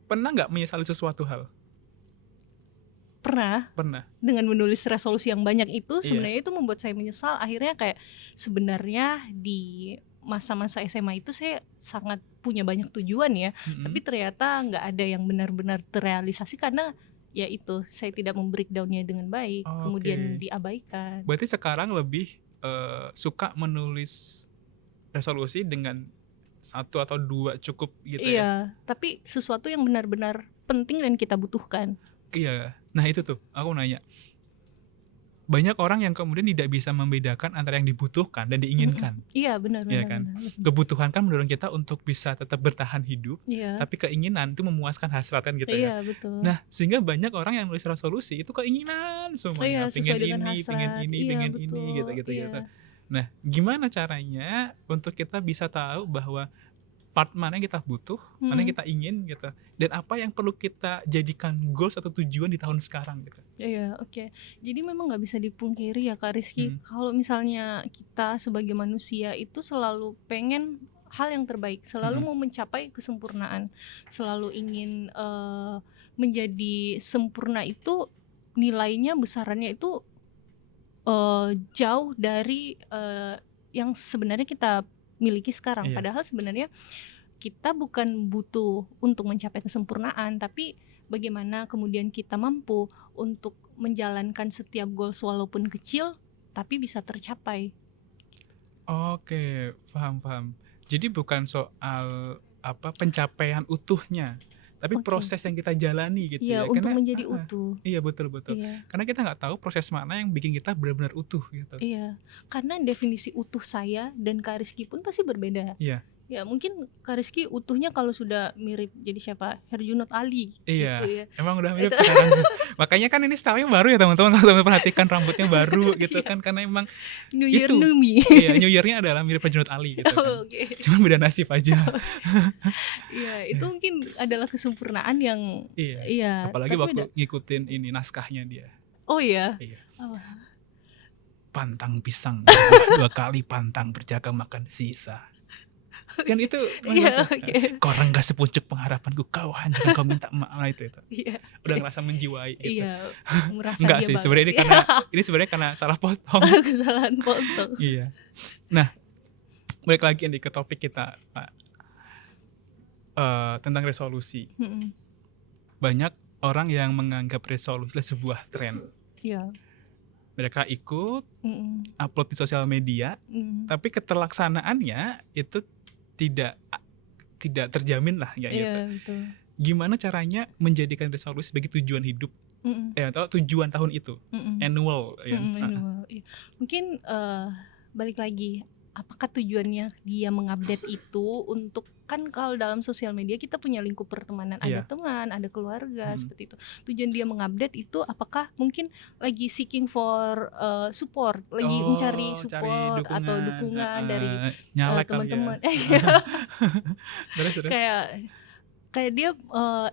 pernah nggak menyesali sesuatu hal? Pernah. Dengan menulis resolusi yang banyak itu sebenarnya itu membuat saya menyesal. Akhirnya kayak sebenarnya di masa-masa SMA itu saya sangat punya banyak tujuan ya, tapi Mhm. ternyata nggak ada yang benar-benar terrealisasi karena ya itu saya tidak membreakdown-nya dengan baik, kemudian Oke. diabaikan. Berarti sekarang lebih, suka menulis resolusi dengan satu atau 2 cukup gitu ya? Iya, tapi sesuatu yang benar-benar penting dan kita butuhkan. Iya. Nah itu tuh, aku nanya, banyak orang yang kemudian tidak bisa membedakan antara yang dibutuhkan dan Mhm. diinginkan, Iya, benar ya benar kan? benar benar. Kebutuhan kan mendorong kita untuk bisa tetap bertahan hidup, Iya. tapi keinginan itu memuaskan hasrat kan gitu ya. Iya, betul. Nah, sehingga banyak orang yang nulis resolusi itu keinginan Iya, semuanya, sesuai pengen dengan ini, pengen hasrat. ini, Iya, pengen ini, betul. gitu gitu Iya. gitu. Nah, gimana caranya untuk kita bisa tahu bahwa part mana yang kita butuh, mana yang Mhm. kita ingin gitu, dan apa yang perlu kita jadikan goals atau tujuan di tahun sekarang gitu? Iya, oke. Jadi memang nggak bisa dipungkiri ya Kak Rizky, Mhm, kalau misalnya kita sebagai manusia itu selalu pengen hal yang terbaik, selalu mhm. mau mencapai kesempurnaan, selalu ingin menjadi sempurna itu nilainya besarannya itu jauh dari yang sebenarnya kita miliki sekarang. Iya. Padahal sebenarnya kita bukan butuh untuk mencapai kesempurnaan, tapi bagaimana kemudian kita mampu untuk menjalankan setiap goals walaupun kecil tapi bisa tercapai. Oke, paham paham. Jadi bukan soal, pencapaian utuhnya, tapi Oke. proses yang kita jalani gitu Iya, ya. untuk Karena menjadi heeh, utuh. iya betul betul. Iya. Karena kita nggak tahu proses mana yang bikin kita benar-benar utuh gitu. Iya. Karena definisi utuh saya dan Kak Rizky pun pasti berbeda. Iya. Ya, mungkin Kak Rizky utuhnya kalau sudah mirip jadi siapa? Herjunot Ali gitu Iya, ya. emang udah mirip Itu sekarang. Makanya kan ini style-nya baru ya teman-teman, kalau teman perhatikan rambutnya baru gitu iya. kan, karena emang New Year itu, New Me. iya, New Year-nya adalah mirip Herjunot Ali gitu kan. Oke. Cuma beda nasib aja. Iya, itu mungkin adalah kesempurnaan yang Iya, iya, apalagi tapi waktu beda. ngikutin ini naskahnya dia. Oh iya. Iya. Oh, Pantang pisang dua kali pantang berjaga makan sisa. Kan itu iya, mantap. oke. Kau rengga sepucuk pengharapanku, kau hancurkan, kau minta maaf. Nah, itu. Iya, Udah oke. ngerasa menjiwai gitu. Iya, merasa Enggak dia sih, banget sebenarnya sih. ini sebenarnya karena salah potong. Kesalahan potong. Iya. Nah, balik lagi nih ke topik kita, Pak. Tentang resolusi. Mhm. Banyak orang yang menganggap resolusi adalah sebuah tren. Iya. Mereka ikut, Mhm. upload di sosial media, Mhm. tapi ketelaksanaannya itu tidak tidak terjamin lah kayak gitu. Iya, betul. Gimana caranya menjadikan resolusi sebagai tujuan hidup, Mhm. atau tujuan tahun itu, Mhm. annual ya? Mhm, Heeh. annual, iya. Mungkin balik lagi, apakah tujuannya dia mengupdate itu untuk kan kalau dalam sosial media kita punya lingkup pertemanan, ada Iya. teman, ada keluarga, Mhm. seperti itu. Tujuan dia mengupdate itu apakah mungkin lagi seeking for support, lagi mencari Oh, cari support atau dukungan, dukungan dari nyalek kali ya? teman-teman. Terus terus? Kayak kayak dia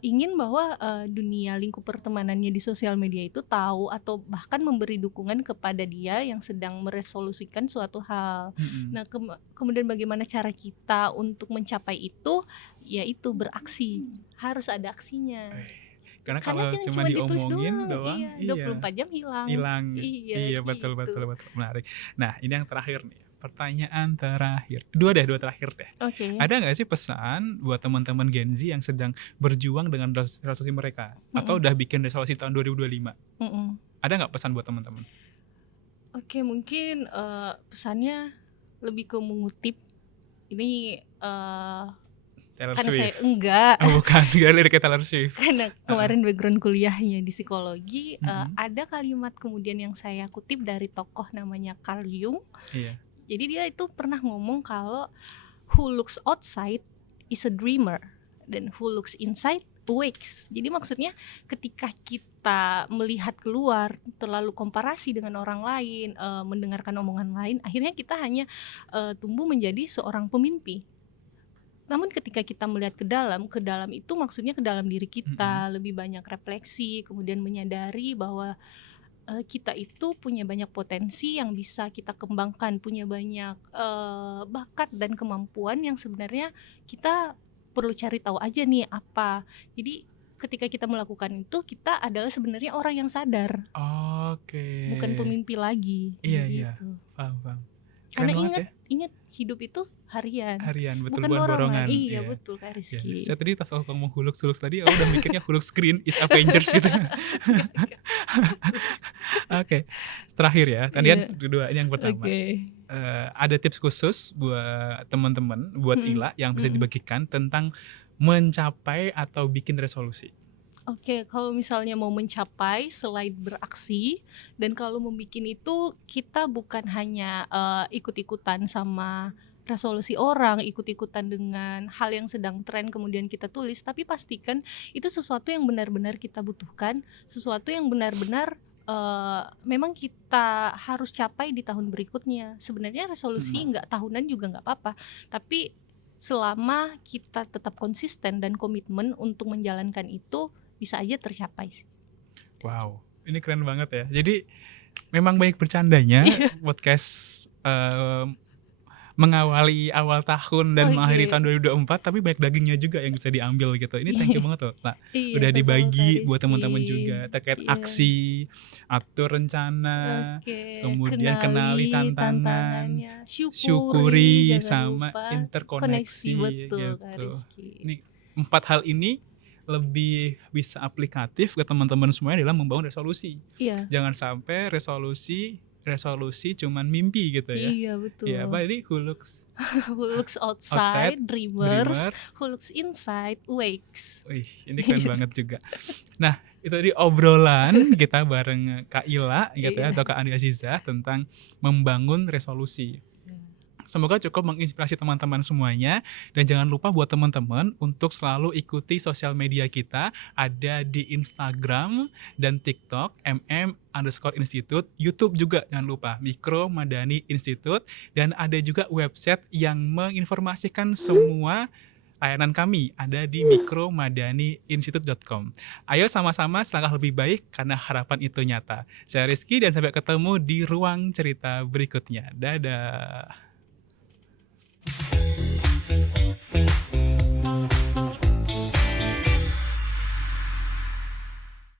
ingin bahwa dunia lingkup pertemanannya di sosial media itu tahu atau bahkan memberi dukungan kepada dia yang sedang meresolusikan suatu hal. Mhm. Nah, kemudian bagaimana cara kita untuk mencapai itu? Yaitu beraksi, harus ada aksinya. Karena Karena kalau kan cuma cuma ditulis diomongin doang, doang, iya, iya, 24 jam hilang. hilang. Iya, Iya, betul gitu. betul betul, menarik. Nah, ini yang terakhir nih, pertanyaan terakhir. Dua terakhir deh. Oke. Ada nggak sih pesan buat teman-teman Gen Z yang sedang berjuang dengan resolusi mereka? Atau udah bikin resolusi tahun 2025? Mm-mm. Ada nggak pesan buat teman-teman? Oke, mungkin pesannya lebih ke mengutip ini Taylor karena saya Swift? enggak Oh bukan, gak liriknya Taylor Swift. karena kemarin background kuliahnya di psikologi, Mhm. ada kalimat kemudian yang saya kutip dari tokoh namanya Carl Jung. Iya. Jadi dia itu pernah ngomong kalau who looks outside is a dreamer dan who looks inside awakes. Jadi maksudnya ketika kita melihat keluar terlalu komparasi dengan orang lain, mendengarkan omongan lain, akhirnya kita hanya tumbuh menjadi seorang pemimpi. Namun ketika kita melihat ke dalam itu maksudnya ke dalam diri kita, lebih banyak refleksi, kemudian menyadari bahwa kita itu punya banyak potensi yang bisa kita kembangkan, punya banyak bakat dan kemampuan yang sebenarnya kita perlu cari tahu aja nih apa. Jadi ketika kita melakukan itu, kita adalah sebenarnya orang yang sadar, Oke. bukan pemimpi lagi. Iya, iya. Gitu. Paham. Keren Karena banget ingat ya. ingat hidup itu harian, betul, bukan bukan borongan. borongan. Iya, Iya. betul Kak Ya, Rizky. saya tadi pas ngomong Hulux tadi, udah mikirnya Hulux Green is Avengers gitu. Oke, terakhir ya. Tadi kan Iya. kedua, ini yang pertama. Oke. Ada tips khusus buat teman-teman, buat Mm-mm. Ila yang bisa Mm-mm. dibagikan tentang mencapai atau bikin resolusi. Oke, kalau misalnya mau mencapai selain beraksi, dan kalau membuat itu kita bukan hanya ikut-ikutan sama resolusi orang, ikut-ikutan dengan hal yang sedang tren kemudian kita tulis, tapi pastikan itu sesuatu yang benar-benar kita butuhkan, sesuatu yang benar-benar memang kita harus capai di tahun berikutnya. Sebenarnya resolusi nggak tahunan juga nggak apa-apa, tapi selama kita tetap konsisten dan komitmen untuk menjalankan itu, bisa aja tercapai sih. Wow, ini keren banget ya. Jadi memang banyak bercandanya podcast mengawali awal tahun dan mengakhiri tahun 2024, tapi banyak dagingnya juga yang bisa diambil gitu. Ini thank you banget loh, Pak. Iya, Udah sama-sama, dibagi Kak buat teman-teman Rizky. juga terkait Iya. aksi, atur rencana, Oke, kemudian kenali tantangan, tantangannya, syukuri jangan sama lupa interkoneksi betul Kak gitu. Rizky. Ini 4 hal ini lebih bisa aplikatif ke teman-teman semuanya dalam membangun resolusi. Iya. Jangan sampai resolusi cuman mimpi gitu ya. Iya, betul. Ya, apa ini Hulux Who looks outside, dreamers, dreamer. who looks inside, wakes. Wih, ini keren banget juga. Nah, itu tadi obrolan kita bareng Kak Ila gitu ya, Iya. atau Kak Andi Azizah tentang membangun resolusi. Semoga cukup menginspirasi teman-teman semuanya, dan jangan lupa buat teman-teman untuk selalu ikuti sosial media kita, ada di Instagram dan TikTok _institute, YouTube juga jangan lupa Mikro Madani Institute, dan ada juga website yang menginformasikan semua layanan kami ada di mikromadaniinstitute.com. Ayo sama-sama selangkah lebih baik karena harapan itu nyata. Saya Rizky dan sampai ketemu di ruang cerita berikutnya. Dadah.